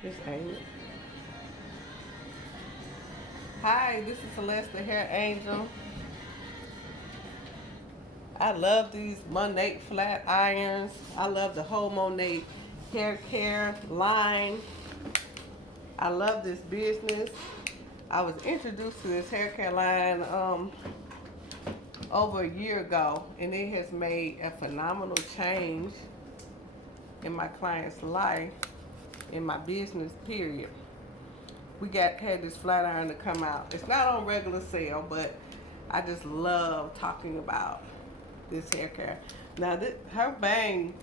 This ain't it. Hi, this is Celeste, the Hair Angel. I love these Monat flat irons. I love the whole Monat hair care line. I love this business. I was introduced to this hair care line over a year ago, and it has made a phenomenal change in my client's life, in my business, period. We had this flat iron to come out. It's not on regular sale, but I just love talking about this hair care. Now, her bang,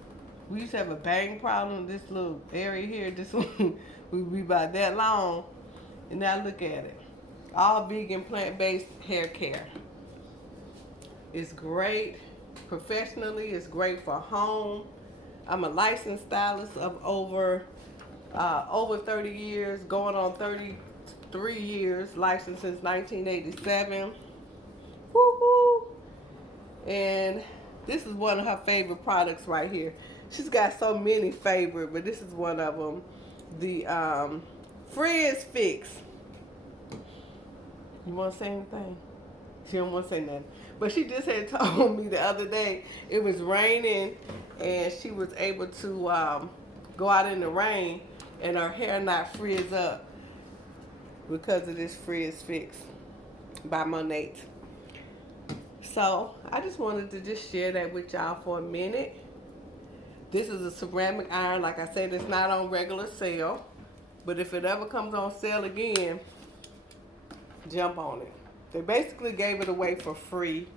we used to have a bang problem. This little area here, this one would be about that long. And now look at it. All vegan, plant-based hair care. It's great professionally. It's great for home. I'm a licensed stylist of over 30 years, going on 33 years, licensed since 1987. Woo-hoo! And this is one of her favorite products right here. She's got so many favorite, but this is one of them. The frizz fix. You want to say anything? She don't want to say nothing. But she just had told me the other day it was raining and she was able to go out in the rain and her hair not frizz up because of this frizz fix by Monat. So I just wanted to just share that with y'all for a minute. This is a ceramic iron. Like I said, it's not on regular sale. But if it ever comes on sale again, jump on it. They basically gave it away for free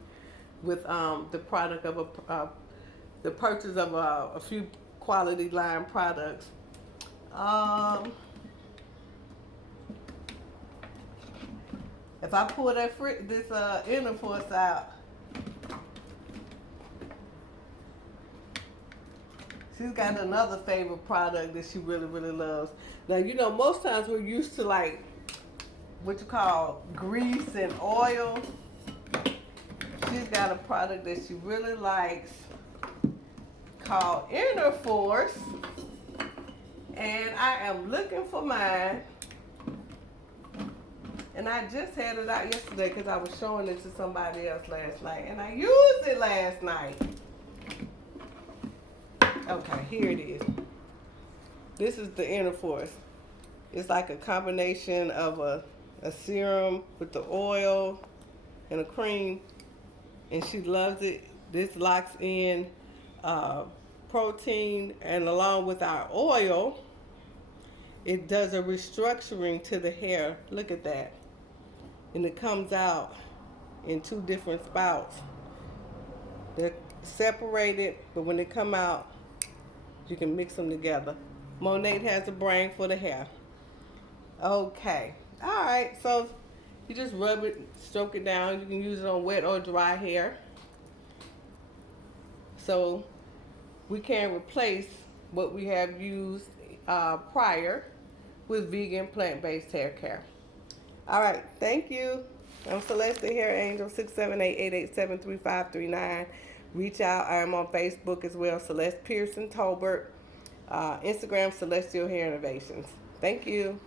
with the product of the purchase of a few quality line products. If I pull this inner force out, she's got another favorite product that she really, really loves. Now, you know, most times we're used to like what you call grease and oil. She's got a product that she really likes called Inner Force. And I am looking for mine. And I just had it out yesterday because I was showing it to somebody else last night. And I used it last night. Okay, here it is. This is the Inner Force. It's like a combination of a serum with the oil and a cream. And she loves it. This locks in protein, and along with our oil, it does a restructuring to the hair. Look at that. And it comes out in two different spouts. They're separated, but when they come out, you can mix them together. Monat has a brain for the hair. Okay. All right. So you just rub it, stroke it down. You can use it on wet or dry hair. So we can replace what we have used prior with vegan plant-based hair care. All right. Thank you. I'm Celeste, the Hair Angel, 678-887-3539. Reach out. I am on Facebook as well, Celeste Pearson Tolbert. Instagram, Celestial Hair Innovations. Thank you.